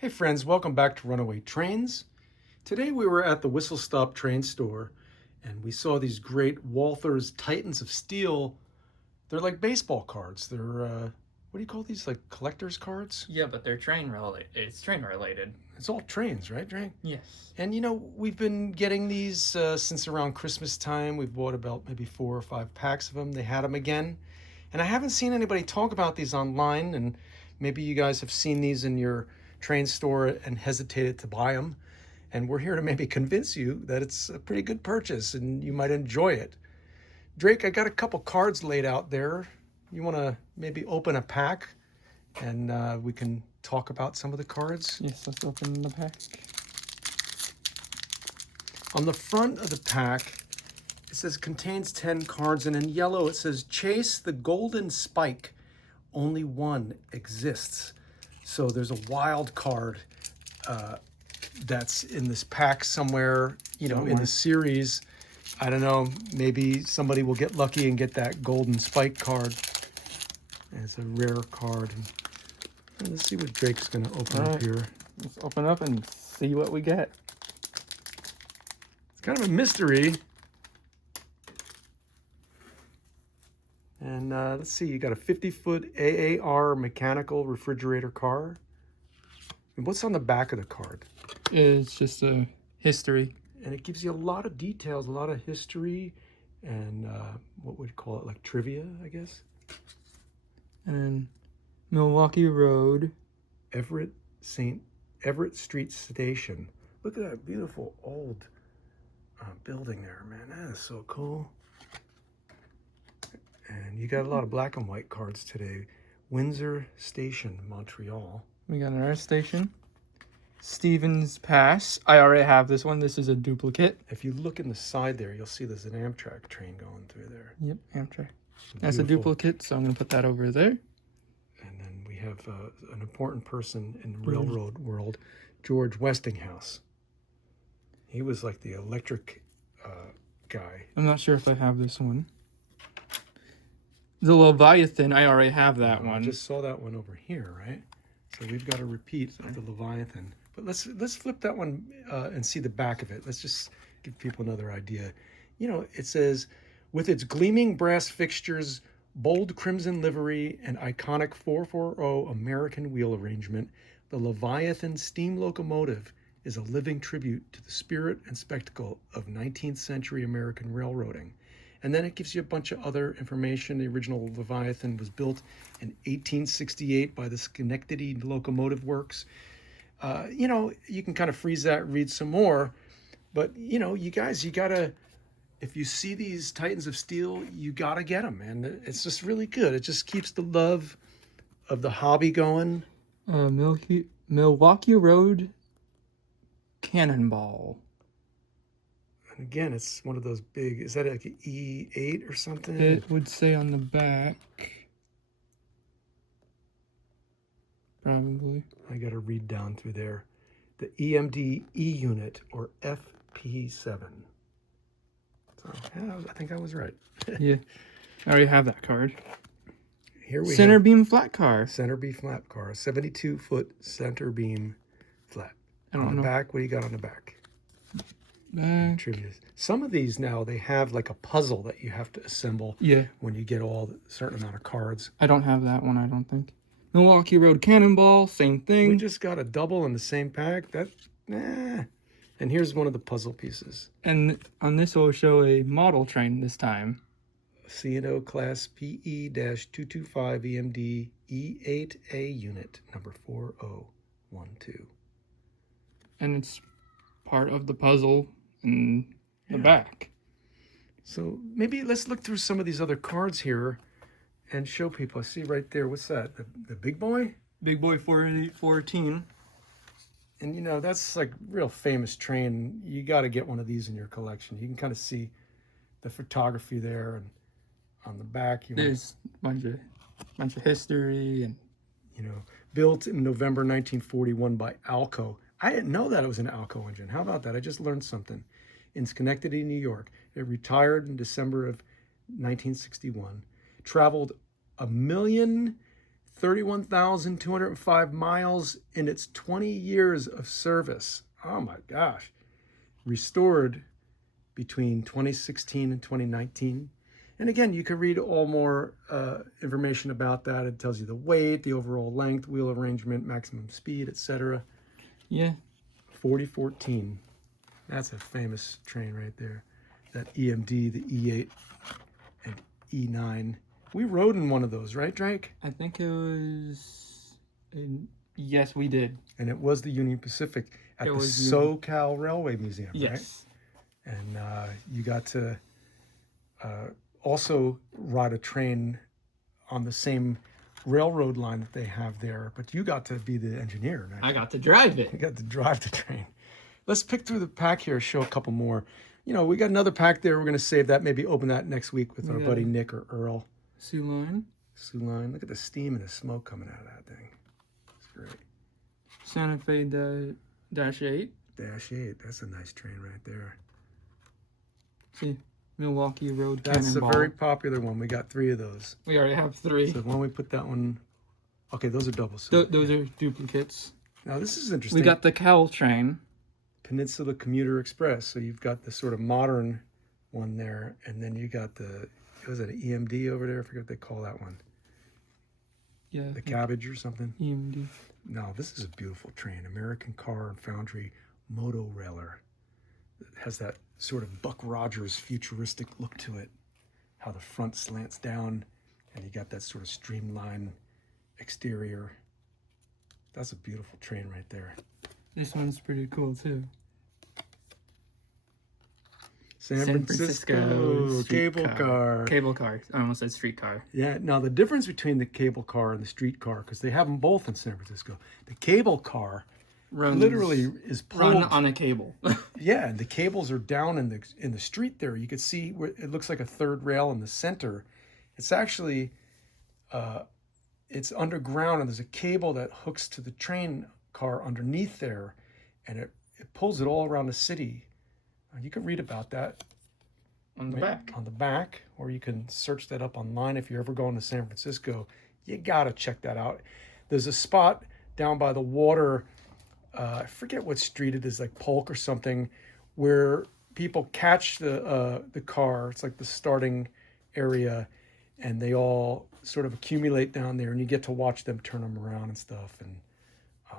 Hey friends, welcome back to Runaway Trains. Today we were at the Whistle Stop train store and we saw these great Walthers Titans of Steel. They're like baseball cards. They're, what do you call these? Like collector's cards? Yeah, but they're train related. It's train related. It's all trains, right, Drayke? Yes. And we've been getting these since around Christmas time. We've bought about maybe 4 or 5 packs of them. They had them again. And I haven't seen anybody talk about these online, and maybe you guys have seen these in your train store and hesitated to buy them. And we're here to maybe convince you that it's a pretty good purchase and you might enjoy it. Drayke, I got a couple cards laid out there. You want to maybe open a pack and we can talk about some of the cards? Yes, let's open the pack. On the front of the pack, it says contains 10 cards, and in yellow it says chase the golden spike. Only one exists. So there's a wild card that's in this pack somewhere, in the series. I don't know, maybe somebody will get lucky and get that golden spike card. And it's a rare card. And let's see what Drayke's going to open up here. Let's open up and see what we get. It's kind of a mystery. And let's see, you got a 50-foot AAR mechanical refrigerator car. And what's on the back of the card? It's just a history. And it gives you a lot of details, a lot of history, and what would you call it, like trivia, I guess? And Milwaukee Road. Everett Street Station. Look at that beautiful old building there, man. That is so cool. And you got a lot of black and white cards today. Windsor Station, Montreal. We got another station. Stevens Pass. I already have this one. This is a duplicate. If you look in the side there, you'll see there's an Amtrak train going through there. Yep, Amtrak. That's a duplicate, so I'm going to put that over there. And then we have an important person in the railroad world, George Westinghouse. He was like the electric guy. I'm not sure if I have this one. The Leviathan, I already have that one. I just saw that one over here, right? So we've got a repeat of the Leviathan. But let's flip that one and see the back of it. Let's just give people another idea. It says, with its gleaming brass fixtures, bold crimson livery, and iconic 440 American wheel arrangement, the Leviathan steam locomotive is a living tribute to the spirit and spectacle of 19th century American railroading. And then it gives you a bunch of other information. The original Leviathan was built in 1868 by the Schenectady Locomotive Works. You can kind of freeze that, read some more. But, you guys, you got to, if you see these Titans of Steel, you got to get them. And it's just really good. It just keeps the love of the hobby going. Milwaukee Road Cannonball. Again, it's one of those big, is that like an E8 or something? It would say on the back. Probably. I got to read down through there. The EMD E unit, or FP7. So, yeah, I think I was right. Yeah. I already have that card. Here we Center have beam flat car. Center beam flat car, 72-foot center beam flat. I don't on the know. back, what do you got on the back? Trivia. Some of these now, they have like a puzzle that you have to assemble when you get a certain amount of cards. I don't have that one, I don't think. Milwaukee Road Cannonball, same thing. We just got a double in the same pack. And here's one of the puzzle pieces. And on this, we'll show a model train this time. C&O Class PE-225 EMD E8A unit, number 4012. And it's part of the puzzle in the back. So maybe let's look through some of these other cards here and show people. I see right there, what's that? The big boy? Big Boy 4814. And that's like real famous train. You got to get one of these in your collection. You can kind of see the photography there, and on the back There's a bunch of history, and built in November 1941 by Alco. I didn't know that it was an Alco engine. How about that? I just learned something. In Schenectady, New York. It retired in December of 1961. Traveled 1,000,000 31,205 miles in its 20 years of service. Oh my gosh. Restored between 2016 and 2019. And again, you can read all more information about that. It tells you the weight, the overall length, wheel arrangement, maximum speed, etc. Yeah. 4014. That's a famous train right there. That EMD, the E8 and E9. We rode in one of those, right, Drake? I think it was. Yes, we did. And it was the Union Pacific at the SoCal Railway Museum, right? Yes. And you got to also ride a train on the same railroad line that they have there, but you got to be the engineer. Right? I got to drive it. You got to drive the train. Let's pick through the pack here, show a couple more. You know, we got another pack there. We're going to save that, maybe open that next week with our buddy Nick or Earl. Soo line. Soo line. Look at the steam and the smoke coming out of that thing. It's great. Santa Fe Dash 8. Dash 8. That's a nice train right there. See, Milwaukee Road That's Cannonball. a very popular one. We got 3 of those. We already have 3. So why don't we put that one? Okay, those are double sided. Those are duplicates. Now this is interesting. We got the Cal train. Peninsula Commuter Express. So you've got the sort of modern one there, and then you got the, was it an EMD over there? I forget what they call that one. Yeah. The Cabbage or something. EMD. No, this is a beautiful train. American Car and Foundry Moto Railer. It has that sort of Buck Rogers futuristic look to it. How the front slants down, and you got that sort of streamlined exterior. That's a beautiful train right there. This one's pretty cool too. San Francisco cable car. Cable car. I almost said streetcar. Yeah, now the difference between the cable car and the streetcar, because they have them both in San Francisco, the cable car literally is pulled on a cable. Yeah, and the cables are down in the street there. You could see where it looks like a third rail in the center. It's actually it's underground, and there's a cable that hooks to the train car underneath there, and it pulls it all around the city. You can read about that on the back. On the back, or you can search that up online if you're ever going to San Francisco. You gotta check that out. There's a spot down by the water. I forget what street it is, like Polk or something, where people catch the car. It's like the starting area, and they all sort of accumulate down there, and you get to watch them turn them around and stuff, and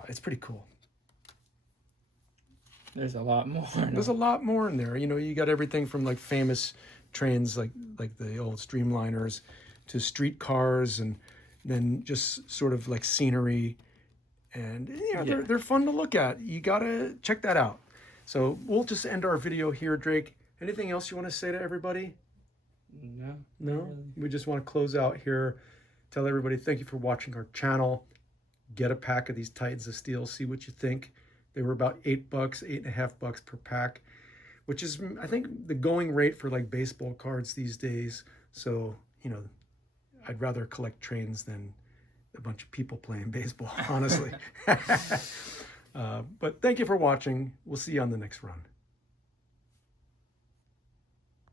it's pretty cool. There's a lot more. There's a lot more in there. You know, you got everything from like famous trains like the old Streamliners to streetcars, and then just sort of like scenery. And you know, they're fun to look at. You gotta check that out. So we'll just end our video here, Drake. Anything else you want to say to everybody? No. No? We just want to close out here. Tell everybody thank you for watching our channel. Get a pack of these Titans of Steel. See what you think. They were about $8, $8.50 per pack, which is, I think, the going rate for like baseball cards these days. So, you know, I'd rather collect trains than a bunch of people playing baseball, honestly. But thank you for watching. We'll see you on the next run.